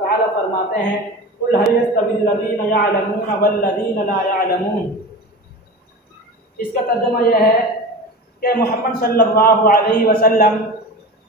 تعالیٰ فرماتے ہیں قُلْ هَلْ يَسْتَوِي الَّذِينَ يَعْلَمُونَ وَالَّذِينَ لَا يَعْلَمُونَ۔ اس کا ترجمہ یہ ہے کہ محمد صلی اللہ علیہ وسلم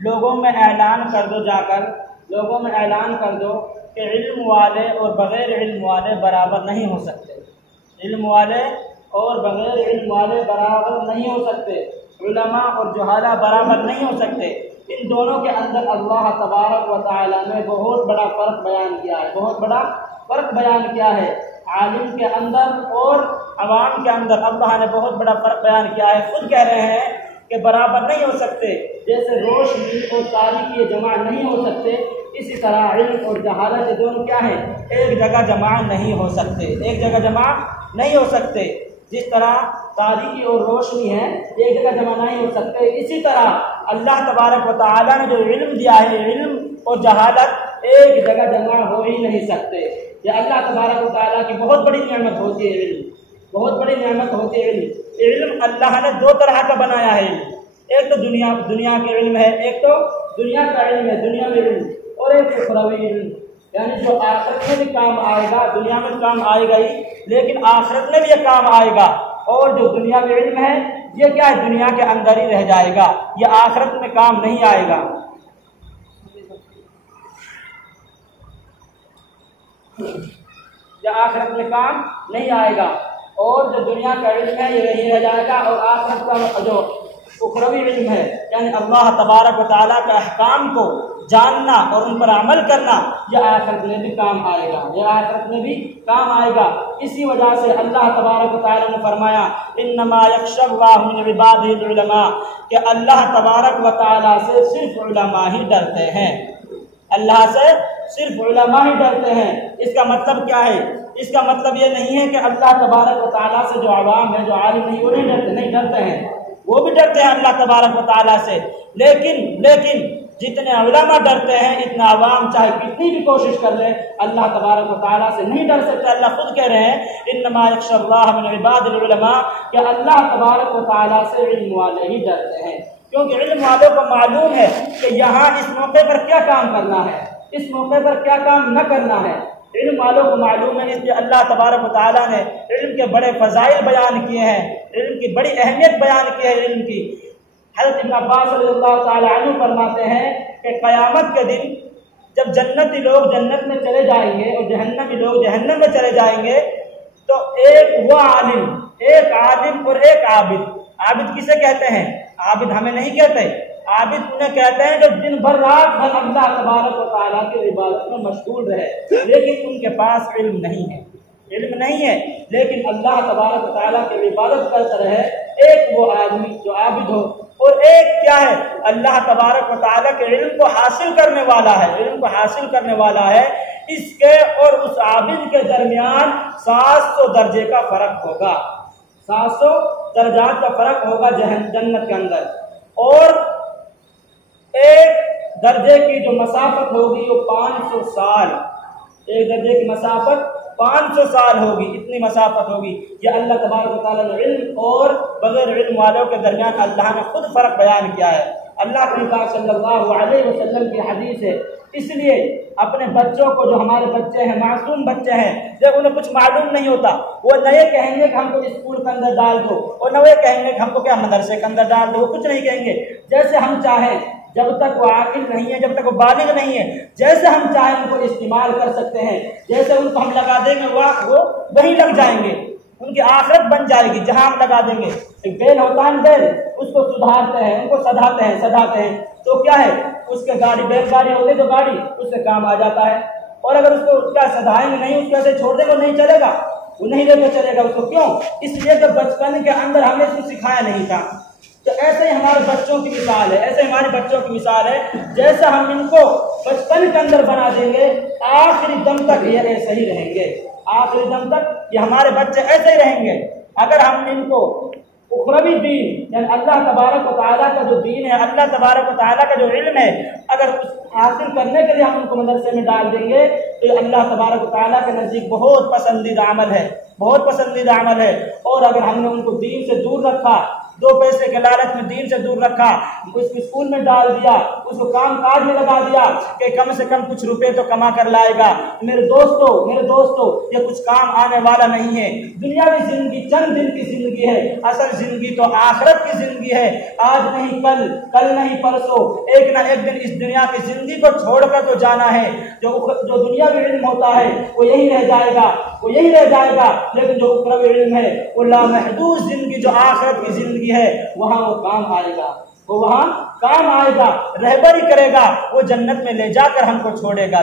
لوگوں میں اعلان کر دو، جا کر لوگوں میں اعلان کر دو کہ علم والے اور بغیر علم والے برابر نہیں ہو سکتے، علم والے اور بغیر علم والے برابر نہیں ہو سکتے، علماء اور جہالہ برابر نہیں ہو سکتے۔ ان دونوں کے اندر اللہ تبارک و تعالیٰ نے بہت بڑا فرق بیان کیا ہے، بہت بڑا فرق بیان کیا ہے۔ عالم کے اندر اور عوام کے اندر اللہ نے بہت بڑا فرق بیان کیا ہے۔ خود کہہ رہے ہیں کہ برابر نہیں ہو سکتے، جیسے روشنی اور تاریکی جمع نہیں ہو سکتے، اسی طرح علم اور جہالت یہ دونوں کیا ہیں، ایک جگہ جمع نہیں ہو سکتے، ایک جگہ جمع نہیں ہو سکتے۔ جس طرح تاریکی اور روشنی ہے ایک جگہ جمع نہیں ہو سکتے، اسی طرح اللہ تبارک و تعالیٰ نے جو علم دیا ہے، علم اور جہالت ایک جگہ جمع ہو ہی نہیں سکتے۔ یہ اللہ تبارک و تعالیٰ کی بہت بڑی نعمت ہوتی ہے، علم بہت بڑی نعمت ہوتی ہے۔ علم اللہ نے دو طرح کا بنایا ہے، ایک تو دنیا کے علم ہے، ایک تو دنیا کا علم ہے، دنیا میں علم، اور ایک اخروی علم، یعنی جو آخرت میں بھی کام آئے گا، دنیا میں کام آئے گا ہی لیکن آخرت میں بھی یہ کام آئے گا۔ اور جو دنیا میں علم ہے یہ کیا ہے، دنیا کے اندر ہی رہ جائے گا، یہ آخرت میں کام نہیں آئے گا۔ یہ آخرت میں کام نہیں آئے گا، اور جو دنیا کا علم ہے یہ نہیں رہ جائے گا، اور آخرت کا جو اخروی علم ہے یعنی اللہ تبارک و تعالیٰ کے احکام کو جاننا اور ان پر عمل کرنا، یہ آخرت میں بھی کام آئے گا، یہ آخرت میں بھی کام آئے گا۔ اسی وجہ سے اللہ تبارک و تعالیٰ نے فرمایا انما یخشی اللہ من عبادہ العلماء، کہ اللہ تبارک و تعالیٰ سے صرف علماء ہی ڈرتے ہیں، اللہ سے صرف علماء ہی ڈرتے ہیں۔ اس کا مطلب کیا ہے؟ اس کا مطلب یہ نہیں ہے کہ اللہ تبارک و تعالیٰ سے جو عوام ہے، جو عالم نہیں، وہ نہیں ڈرتے ہیں، وہ بھی ڈرتے ہیں اللہ تبارک و تعالیٰ سے، لیکن جتنے علماء ڈرتے ہیں اتنا عوام چاہے کتنی بھی کوشش کر لے اللہ تبارک و تعالیٰ سے نہیں ڈر سکتے۔ اللہ خود کہہ رہے ہیں انما یخشی اللہ من عباد العلماء، کہ اللہ تبارک و تعالیٰ سے علم والے ہی ڈرتے ہیں، کیونکہ علم والوں کو معلوم ہے کہ یہاں اس موقع پر کیا کام کرنا ہے، اس موقع پر کیا کام نہ کرنا ہے۔ علم والوں کو معلوم ہے، اس لیے اللہ تبارک و تعالیٰ نے علم کے بڑے فضائل بیان کیے ہیں، علم کی بڑی اہمیت بیان کی ہے علم کی۔ حضرت ابن عباس رضی اللہ تعالی عنہ فرماتے ہیں کہ قیامت کے دن جب جنتی لوگ جنت میں چلے جائیں گے اور جہنمی لوگ جہنم میں چلے جائیں گے، تو ایک وہ عالم، ایک عالم اور ایک عابد۔ عابد کسے کہتے ہیں؟ عابد ہمیں نہیں کہتے، عابد انہیں کہتے ہیں جو دن بھر رات بھر اللہ تبارک و تعالیٰ کی عبادت میں مشغول رہے لیکن ان کے پاس علم نہیں ہے، علم نہیں ہے لیکن اللہ تبارک و تعالیٰ کی عبادت کرتا رہے۔ ایک وہ آدمی جو عابد ہو، اور ایک کیا ہے، اللہ تبارک و تعالیٰ کے علم کو حاصل کرنے والا ہے، علم کو حاصل کرنے والا ہے۔ اس کے اور اس عابد کے درمیان 700 درجے کا فرق ہوگا، 700 درجات کا فرق ہوگا جنت کے اندر، اور ایک درجے کی جو مسافت ہوگی وہ 500 سال، ایک درجے کی مسافت 500 سال ہوگی، اتنی مسافت ہوگی۔ یہ اللہ تبارک و تعالیٰ نے علم اور بغیر علم والوں کے درمیان اللہ نے خود فرق بیان کیا ہے۔ اللہ کے پاک صلی اللہ علیہ وسلم کی حدیث ہے، اس لیے اپنے بچوں کو، جو ہمارے بچے ہیں، معصوم بچے ہیں، جب انہیں کچھ معلوم نہیں ہوتا وہ نئے کہیں گے کہ ہم کو اسکول کے اندر ڈال دو، اور نئے کہیں گے کہ ہم کو کیا مدرسے کے اندر ڈال دو، وہ کچھ نہیں کہیں گے، جیسے ہم چاہیں، جب تک وہ عاقل نہیں ہے، جب تک وہ بالغ نہیں ہے، جیسے ہم چاہیں ان کو استعمال کر سکتے ہیں، جیسے ان کو ہم لگا دیں گے وہ وہیں لگ جائیں گے، ان کی آخرت بن جائے گی جہاں ہم لگا دیں گے۔ ایک بیل ہوتا ہے، بیل، اس کو سدھارتے ہیں، ان کو سدھاتے ہیں تو کیا ہے، اس کے گاڑی، بیل گاڑی ہوتی ہے تو گاڑی اس سے کام آ جاتا ہے، اور اگر اس کو کیا سدھائیں گے نہیں، اس کو ایسے چھوڑ دیں گے وہ نہیں چلے گا، وہ نہیں لے کے چلے گا اس کو، کیوں؟ اس لیے کہ بچپن کے اندر ہم نے اس کو سکھایا نہیں تھا۔ تو ایسے ہی ہمارے بچوں کی مثال ہے، ایسے ہمارے بچوں کی مثال ہے، جیسا ہم ان کو بچپن کے اندر بنا دیں گے آخری دم تک یہ ایسے ہی رہیں گے، آخری دم تک یہ ہمارے بچے ایسے ہی رہیں گے۔ اگر ہم ان کو اخروی دین یعنی اللہ تبارک و تعالیٰ کا جو دین ہے، اللہ تبارک و تعالیٰ کا جو علم ہے، اگر اس حاصل کرنے کے لیے ہم ان کو مدرسے میں ڈال دیں گے تو یہ اللہ تبارک و تعالیٰ کے نزدیک بہت پسندیدہ عمل ہے، بہت پسندیدہ عمل ہے۔ اور اگر ہم نے ان کو دین سے دور رکھا، دو پیسے کے لالچ میں دین سے دور رکھا، اس کو اسکول میں ڈال دیا، اس کو کام کاج میں لگا دیا کہ کم سے کم کچھ روپے تو کما کر لائے گا۔ میرے دوستو یہ کچھ کام آنے والا نہیں ہے۔ دنیاوی زندگی چند دن کی زندگی ہے، اصل زندگی تو آخرت کی زندگی ہے۔ آج نہیں کل نہیں پرسوں، ایک نہ ایک دن اس دنیا کی زندگی کو چھوڑ کر تو جانا ہے۔ جو دنیاوی علم ہوتا ہے وہ یہی رہ جائے گا، لیکن جو اخروی علم ہے وہ لامحدود زندگی، جو آخرت کی زندگی ہے، وہاں وہ کام آئے گا، رہبری کرے گا، وہ جنت میں لے جا کر ہم کو چھوڑے گا۔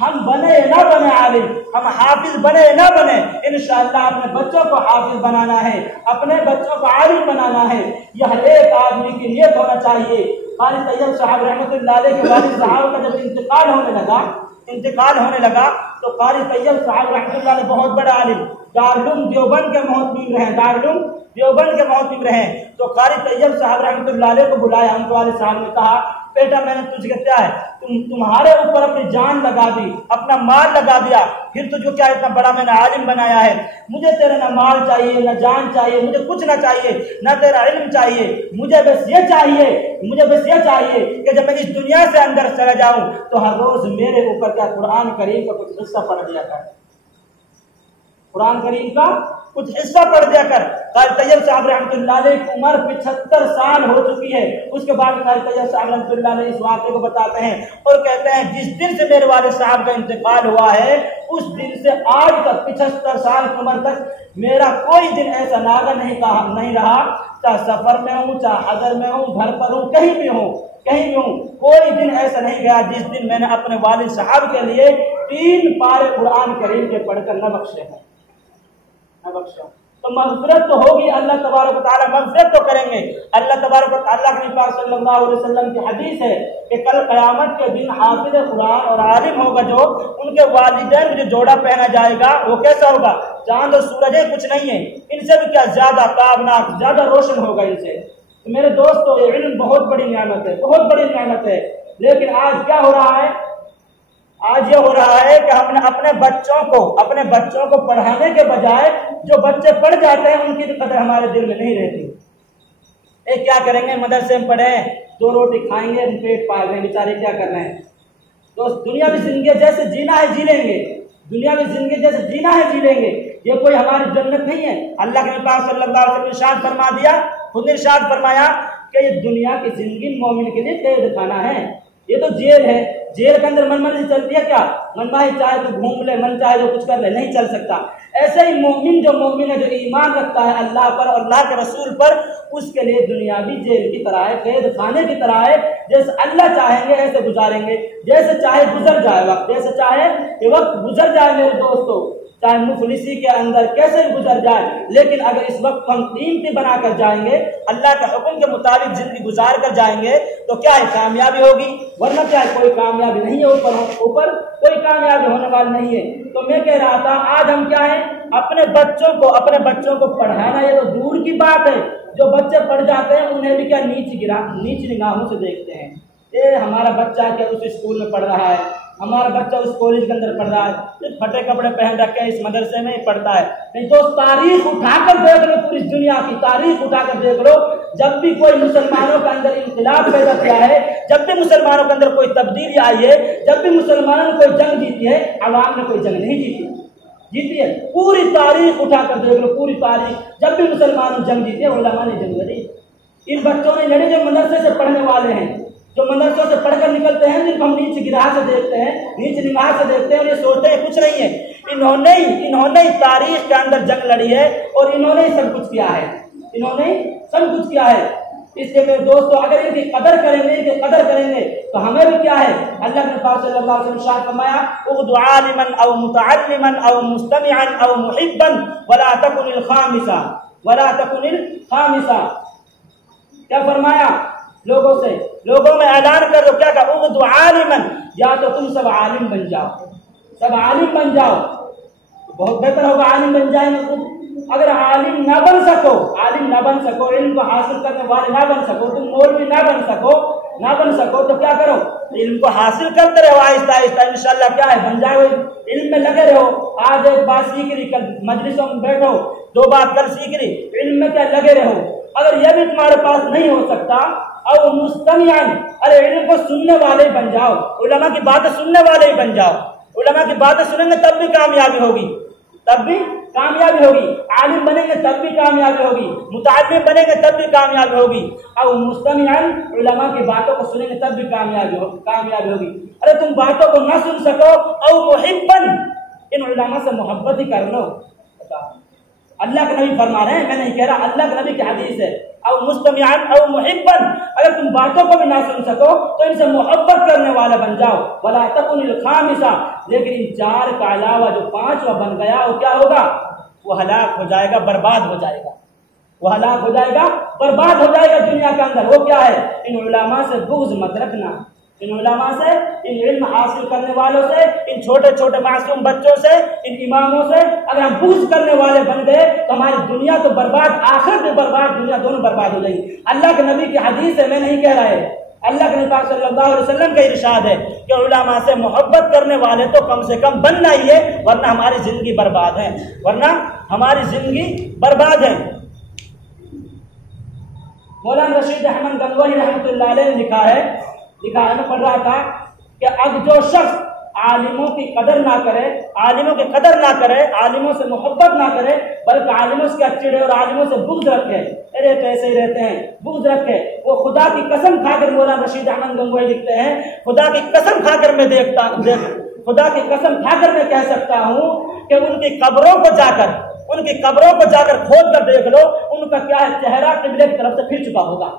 ہم بنے نہ بنے عالم، ہم حافظ بنے نہ بنے، انشاءاللہ اپنے بچوں کو حافظ بنانا ہے، اپنے بچوں کو عالم بنانا ہے۔ یہ ہر ایک آدمی کی نیت ہونا چاہیے۔ قاری طیب صاحب رحمۃ اللہ علیہ کے والد صاحب کا جب انتقال ہونے لگا تو قاری طیب صاحب رحمۃ اللہ علیہ بہت بڑا عالم، دارالعلوم دیوبند کے محتمم رہے، تو قاری طیب صاحب رحمۃ اللہ علیہ کو بلایا، ان کے والد صاحب نے کہا بیٹا میں نے تجھ کو کیا ہے تمہارے اوپر اپنی جان لگا دی، اپنا مال لگا دیا، پھر تجھ کو کیا اتنا بڑا میں نے عالم بنایا ہے، مجھے تیرا نہ مال چاہیے نہ جان چاہیے، مجھے کچھ نہ چاہیے، نہ تیرا علم چاہیے، مجھے بس یہ چاہیے کہ جب میں اس دنیا سے اندر چلا جاؤں تو ہر روز میرے اوپر کیا قرآن کریم کا کچھ حصہ پڑھ دیا کر، قرآن کریم کا کچھ حصہ پڑھ دیا کر۔ قاری طیب صاحب رحمۃ اللہ علیہ کی عمر 75 سال ہو چکی ہے۔ اس کے بعد قاری طیب صاحب رحمۃ اللہ علیہ اس واقعے کو بتاتے ہیں اور کہتے ہیں جس دن سے میرے والد صاحب کا انتقال ہوا ہے اس دن سے آج تک 75 سال کی عمر تک میرا کوئی دن ایسا ناگا نہیں رہا، چاہے سفر میں ہوں، چاہے حضر میں ہوں، گھر پر ہوں، کہیں بھی ہوں، کوئی دن ایسا نہیں گیا جس دن میں نے اپنے والد صاحب کے لیے 3 پارے قرآن کریم کے پڑھ کر نہ بخشے ہیں۔ تو مغفرت تو ہوگی، اللہ تبارک و تعالیٰ مغفرت تو کریں گے۔ اللہ تبارک و تعالیٰ کے نبی صلی اللہ علیہ وسلم کی حدیث ہے کہ کل قیامت کے دن حافظ قرآن اور عالم ہوگا جو ان کے والدین جو جوڑا پہنا جائے گا وہ کیسا ہوگا؟ چاند اور سورج کچھ نہیں ہے، ان سے بھی کیا زیادہ تابناک، زیادہ روشن ہوگا ان سے۔ تو میرے دوستو علم بہت بڑی نعمت ہے، لیکن آج کیا ہو رہا ہے؟ آج یہ ہو رہا ہے کہ ہم نے اپنے بچوں کو پڑھانے کے بجائے جو بچے پڑھ جاتے ہیں ان کی قدر ہمارے دل میں نہیں رہتی۔ کیا کریں گے؟ مدرسے میں پڑھیں، 2 روٹی کھائیں گے، پیٹ پال رہے ہیں بیچارے، کیا کر رہے ہیں؟ دوست دنیاوی زندگی جیسے جینا ہے جی لیں گے، یہ کوئی ہماری جنت نہیں ہے۔ اللہ کے نبی صلی اللہ علیہ وسلم خود نے ارشاد فرمایا کہ یہ دنیا کی زندگی مومن کے لیے قید خانہ ہے، یہ تو جیل ہے، جیل کے اندر من مرضی چلتی ہے کیا؟ من ماہی چاہے تو گھوم لے، من چاہے جو کچھ کر لے، نہیں چل سکتا۔ ایسے ہی مومن ہے جو ایمان رکھتا ہے اللہ پر اور اللہ کے رسول پر، اس کے لیے دنیا بھی جیل کی طرح ہے، قید خانے کی طرح ہے۔ جیسے اللہ چاہیں گے ایسے گزاریں گے، جیسے چاہے گزر جائے وقت، جیسے چاہے یہ وقت گزر جائے میرے دوستو، چاہے مفلسی کے اندر کیسے گزر جائے، لیکن اگر اس وقت ہم قیمتی بنا کر جائیں گے، اللہ کے حکم کے مطابق زندگی گزار کر جائیں گے تو کیا ہے؟ کامیابی ہوگی، ورنہ کیا ہے؟ کوئی کامیابی نہیں ہے، اوپر کوئی کامیابی ہونے والی نہیں ہے۔ تو میں کہہ رہا تھا آج ہم کیا ہیں؟ اپنے بچوں کو پڑھانا یہ تو دور کی بات ہے، جو بچے پڑھ جاتے ہیں انہیں بھی کیا نیچ نگاہوں سے دیکھتے ہیں، ہمارا بچہ کیا اس اسکول میں پڑھ رہا ہے، ہمارا بچہ اس کالج کے اندر پڑھ رہا ہے، پھٹے کپڑے پہن رکھے اس مدرسے میں پڑھتا ہے۔ نہیں تو تاریخ اٹھا کر دیکھ لو، پوری دنیا کی تاریخ اٹھا کر دیکھ لو، جب بھی کوئی مسلمانوں کے اندر انقلاب پیدا کیا ہے، جب بھی مسلمانوں کے اندر کوئی تبدیلی آئی ہے، جب بھی مسلمانوں نے کوئی جنگ جیتی ہے، عوام نے کوئی جنگ نہیں جیتی ہے۔ پوری تاریخ اٹھا کر دیکھ لو، پوری تاریخ جب بھی مسلمانوں جنگ جیتی ہے علماء نے جنگ لڑی، ان بچوں نے لڑی جو مدرسے سے پڑھنے والے ہیں، جو مدرسوں سے پڑھ کر نکلتے ہیں، جن کو ہم نیچ نگاہ سے دیکھتے ہیں اور یہ سوچتے ہیں کچھ نہیں ہے۔ انہوں نے تاریخ کے اندر جنگ لڑی ہے اور انہوں نے سب کچھ کیا ہے۔ اس لیے میرے دوستو اگر ان کی قدر کریں گے تو ہمیں بھی کیا ہے؟ اللہ کے نبی صلی اللہ علیہ وسلم ارشاد فرمایا اغد عالما او متعلما او مستمعا او محبا ولا تكن الخامسا۔ کیا فرمایا؟ لوگوں میں اعلان کر دو، کیا کہا؟ اغد عالما، یا تو تم سب عالم بن جاؤ، بہت بہتر ہوگا عالم بن جائیں گے، اگر عالم نہ بن سکو، علم کو حاصل کرنے والے نہ بن سکو، تم مولوی نہ بن سکو تو کیا کرو؟ علم کو حاصل کرتے رہو آہستہ آہستہ، انشاءاللہ کیا ہے بن جاؤ، علم میں لگے رہو۔ آج ایک بات سیکھ رہی، کل مجلسوں میں بیٹھو، 2 بات کل سیکھ رہی، علم میں کیا لگے رہو۔ اگر یہ بھی تمہارے پاس نہیں ہو سکتا، او مستمعاً، ارے علم کو سننے والے بن جاؤ، علماء کی باتیں سننے والے ہی بن جاؤ۔ علماء کی باتیں سنیں گے تب بھی کامیابی ہوگی، عالم بنیں گے تب بھی کامیابی ہوگی، متعلم بنیں گے تب بھی کامیابی ہوگی، او مستمعاً، علماء کی باتوں کو سنیں گے تب بھی کامیابی ہوگی۔ ارے تم باتوں کو نہ سن سکو، او محباً، ان علماء سے محبت ہی کر لو۔ اللہ کے نبی فرما رہے ہیں، میں نہیں کہہ رہا، اللہ کے نبی کی حدیث ہے، او مستمعاً او محباً، اگر تم باتوں کو بھی نہ سن سکو تو ان سے محبت کرنے والا بن جاؤ۔ ولا تکن الخامسہ، لیکن ان 4 کا علاوہ جو 5واں بن گیا وہ کیا ہوگا؟ وہ ہلاک ہو جائے گا، برباد ہو جائے گا دنیا کے اندر۔ وہ کیا ہے؟ ان علماء سے بغض مت رکھنا، ان علماء سے، ان علم حاصل کرنے والوں سے، ان چھوٹے چھوٹے معصوم بچوں سے، ان اماموں سے اگر ہم بغض کرنے والے بن گئے تو ہماری دنیا تو برباد، آخرت بھی برباد، دنیا دونوں برباد ہو جائیں گی۔ اللہ کے نبی کی حدیث ہے، میں نہیں کہہ رہا ہے، اللہ کے نبی صلی اللہ علیہ وسلم کا ارشاد ہے کہ علماء سے محبت کرنے والے تو کم سے کم بننا ہی ہے، ورنہ ہماری زندگی برباد ہے، مولانا رشید احمد گنگوہی رحمۃ اللہ علیہ نے لکھا ہے، میں پڑھ رہا تھا کہ اب جو شخص عالموں کی قدر نہ کرے، عالموں سے محبت نہ کرے، بلکہ عالموں سے چڑے اور عالموں سے بغض رکھے، ارے پیسے ہی رہتے ہیں، بغض رکھے، وہ خدا کی قسم کھا کر، مولانا رشید احمد گنگوہی لکھتے ہیں، خدا کی قسم کھا کر میں کہہ سکتا ہوں کہ ان کی قبروں کو جا کر کھود کر دیکھ لو، ان کا کیا ہے، چہرہ قبلے کی طرف سے پھر چکا ہوگا۔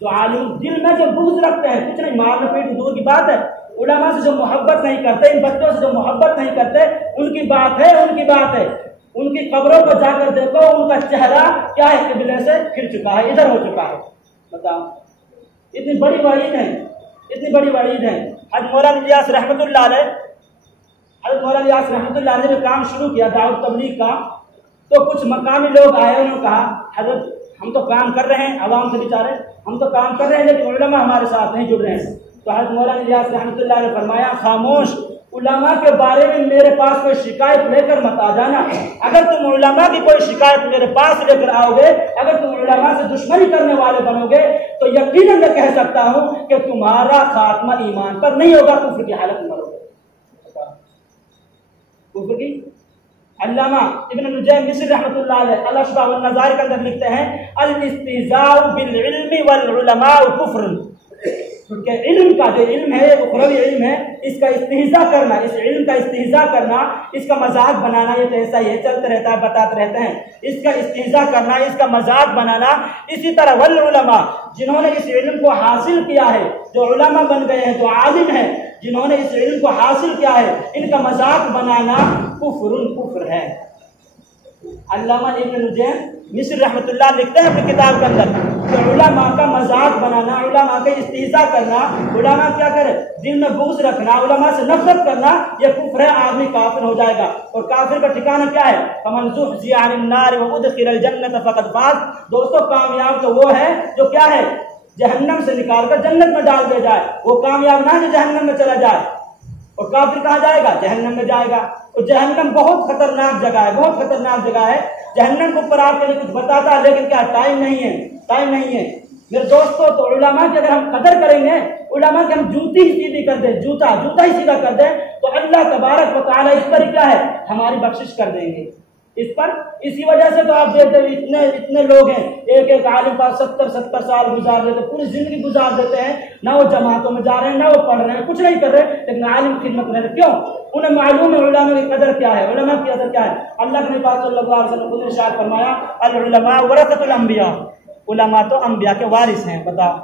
جو عالم دل میں جو بغض رکھتے ہیں، کچھ نہیں، مارنا پیٹ دور کی بات ہے، علماء سے جو محبت نہیں کرتے، ان بچوں سے جو محبت نہیں کرتے، ان کی بات ہے، ان کی قبروں کو جا کر دیکھو، ان کا چہرہ کیا ہے، قبلے سے پھر چکا ہے، ادھر ہو چکا ہے۔ بتاؤ، اتنی بڑی وعید ہے۔ حضرت مولانا الیاس رحمۃ اللہ علیہ نے کام شروع کیا دعوت تبلیغ کا، تو کچھ مقامی لوگ آئے، انہوں نے کہا حضرت ہم تو کام کر رہے ہیں، عوام سے بیچارے، ہم تو کام کر رہے ہیں لیکن علماء ہمارے ساتھ نہیں جڑ رہے ہیں۔ تو حضرت مولانا الیاس رحمۃ اللہ نے فرمایا، خاموش، علماء کے بارے میں میرے پاس کوئی شکایت لے کر مت آ جانا۔ اگر تم علماء کی کوئی شکایت میرے پاس لے کر آؤ گے، اگر تم علماء سے دشمنی کرنے والے بنو گے تو یقیناً میں کہہ سکتا ہوں کہ تمہارا خاتمہ ایمان پر نہیں ہوگا، کفر کی حالت میں مرو گے۔ کفر کی علامہ ابن نجیم مصری رحمۃ اللہ علیہ الاشباح والنظائر کے اندر لکھتے ہیں، الاستہزاء بالعلم والعلماء کفر، کہ علم کا جو علم ہے، اخروی علم ہے، اس کا استہزاء کرنا، اس علم کا استہزاء کرنا، اس کا مذاق بنانا، یہ تو ایسا ہی ہے، چلتے رہتا ہے، بتاتے رہتے ہیں، اس کا استہزاء کرنا، اس کا مذاق بنانا۔ اسی طرح والعلماء، جنہوں نے اس علم کو حاصل کیا ہے، جو علماء بن گئے ہیں، جو عالم ہیں، جنہوں نے اس علم کو حاصل کیا ہے، ان کا مذاق بنانا کفر ہے۔ علامہ ابن نجیم مصری رحمۃ اللہ لکھتے ہیں اپنی کتاب کے اندر کہ علماء کا مذاق بنانا، علماء کا استہزاء کرنا، علماء کیا کرے، دل میں بغض رکھنا، علماء سے نفرت کرنا، یہ کفر ہے، آدمی کافر ہو جائے گا۔ اور کافر کا ٹھکانہ کیا ہے؟ فمن زحزح عن النار وادخل الجنۃ فقد فاز۔ دوستو، کامیاب تو وہ ہے جو کیا ہے، جہنم سے نکال کر جنت میں ڈال دیا جائے، وہ کامیاب نہ جو جہنم میں چلا جائے۔ اور کافر کہاں جائے گا؟ جہنم میں جائے گا۔ اور جہنم بہت خطرناک جگہ ہے، جہنم کو اوپر آپ کے لیے کچھ بتاتا ہے، لیکن کیا ٹائم نہیں ہے میرے دوستو۔ تو علماء کی اگر ہم قدر کریں گے، علماء کی ہم جوتی ہی سیدھی کر دیں، جوتا ہی سیدھا کر دیں، تو اللہ تبارک و تعالیٰ اس پر کیا ہے، ہماری بخشش کر دیں گے اس پر۔ اسی وجہ سے تو آپ دیکھتے ہیں اتنے لوگ ہیں، ایک عالم پاس 70 سال گزار دیتے، پوری زندگی گزار دیتے ہیں، نہ وہ جماعتوں میں جا رہے ہیں، نہ وہ پڑھ رہے ہیں، کچھ نہیں کر رہے، لیکن عالم خدمت میں رہے۔ کیوں؟ انہیں معلوم ہے علماء کی قدر کیا ہے، علماء کی قدر کیا ہے۔ اللہ کے نبی صلی اللہ علیہ وسلم نے ارشاد فرمایا، العلماء ورثۃ الانبیاء، علماء تو انبیاء کے وارث ہیں۔ بتاؤ،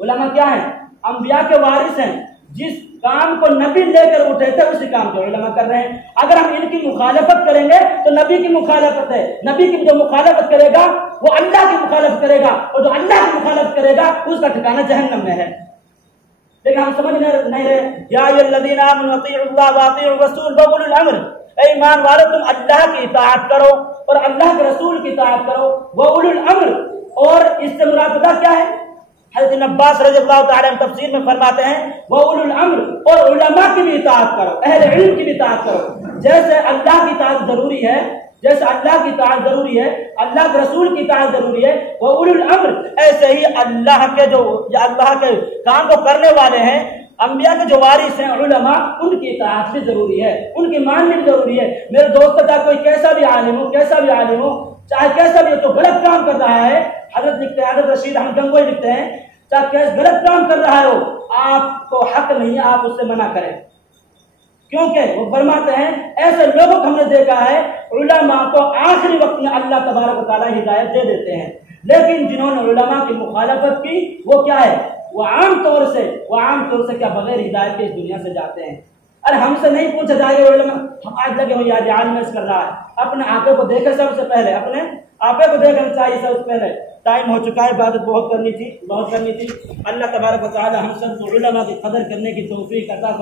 علماء کیا ہیں؟ انبیاء کے وارث ہیں۔ جس کام کو نبی لے کر اٹھے تھے اسی کام کو علماء کر رہے ہیں۔ اگر ہم ان کی مخالفت کریں گے تو نبی کی مخالفت ہے، نبی کی جو مخالفت کرے گا وہ اللہ کی مخالفت کرے گا، اور جو اللہ کی مخالفت کرے گا اس کا ٹھکانہ جہنم میں ہے۔ لیکن ہم سمجھ نہیں رہے، یا ایھا الذین آمنوا اطیعوا اللہ واطیعوا الرسول واولی الامر، اے ایمان والو تم اللہ کی اطاعت کرو اور اللہ کے رسول کی اطاعت کرو، وَأُولُو الْأَمْرِ، اور اس سے مراد کیا ہے؟ حضرت ابن عباس رضی اللہ تعالیٰ عنہ تفسیر میں فرماتے ہیں وَأُولُو الْأَمْرِ، اور علماء کی بھی اطاعت کرو، اہل علم کی بھی اطاعت کرو۔ جیسے اللہ کی اطاعت ضروری ہے، جیسے اللہ کی اطاعت ضروری ہے، اللہ کے رسول کی اطاعت ضروری ہے، وَأُولُو الْأَمْرِ، ایسے ہی اللہ کے کام کو کرنے والے ہیں، انبیاء کے جو وارث ہیں علماء، ان کی اطاعت بھی ضروری ہے، ان کی ماننی بھی ضروری ہے۔ میرے دوست کا کوئی کیسا بھی عالم ہو، چاہے کیسا بھی ہو، تو غلط کام کر رہا ہے، حضرت لکھتے ہیں، حضرت رشید احمد گنگوئی لکھتے ہیں، چاہے غلط کام کر رہا ہو، آپ کو حق نہیں ہے آپ اس سے منع کریں، کیونکہ وہ فرماتے ہیں ایسے لوگوں کو ہم نے دیکھا ہے علماء کو آخری وقت میں اللہ تبارک و تعالیٰ ہدایت دے دیتے ہیں، لیکن جنہوں نے علماء کی مخالفت کی وہ کیا ہے، وہ عام طور سے کیا بغیر ہدایت کے اس دنیا سے جاتے ہیں۔ ارے ہم سے نہیں پوچھا جائے گا علماء، ہم آج لگے ہوئے یاد عالم کر رہا ہے، اپنے آقا کو دیکھے سب سے پہلے، اپنے آقا کو دیکھنا چاہیے سب سے پہلے۔ ٹائم ہو چکا ہے، عبادت بہت کرنی تھی۔ اللہ تبارک و تعالی ہم سب کو علماء کی قدر کرنے کی توفیق عطا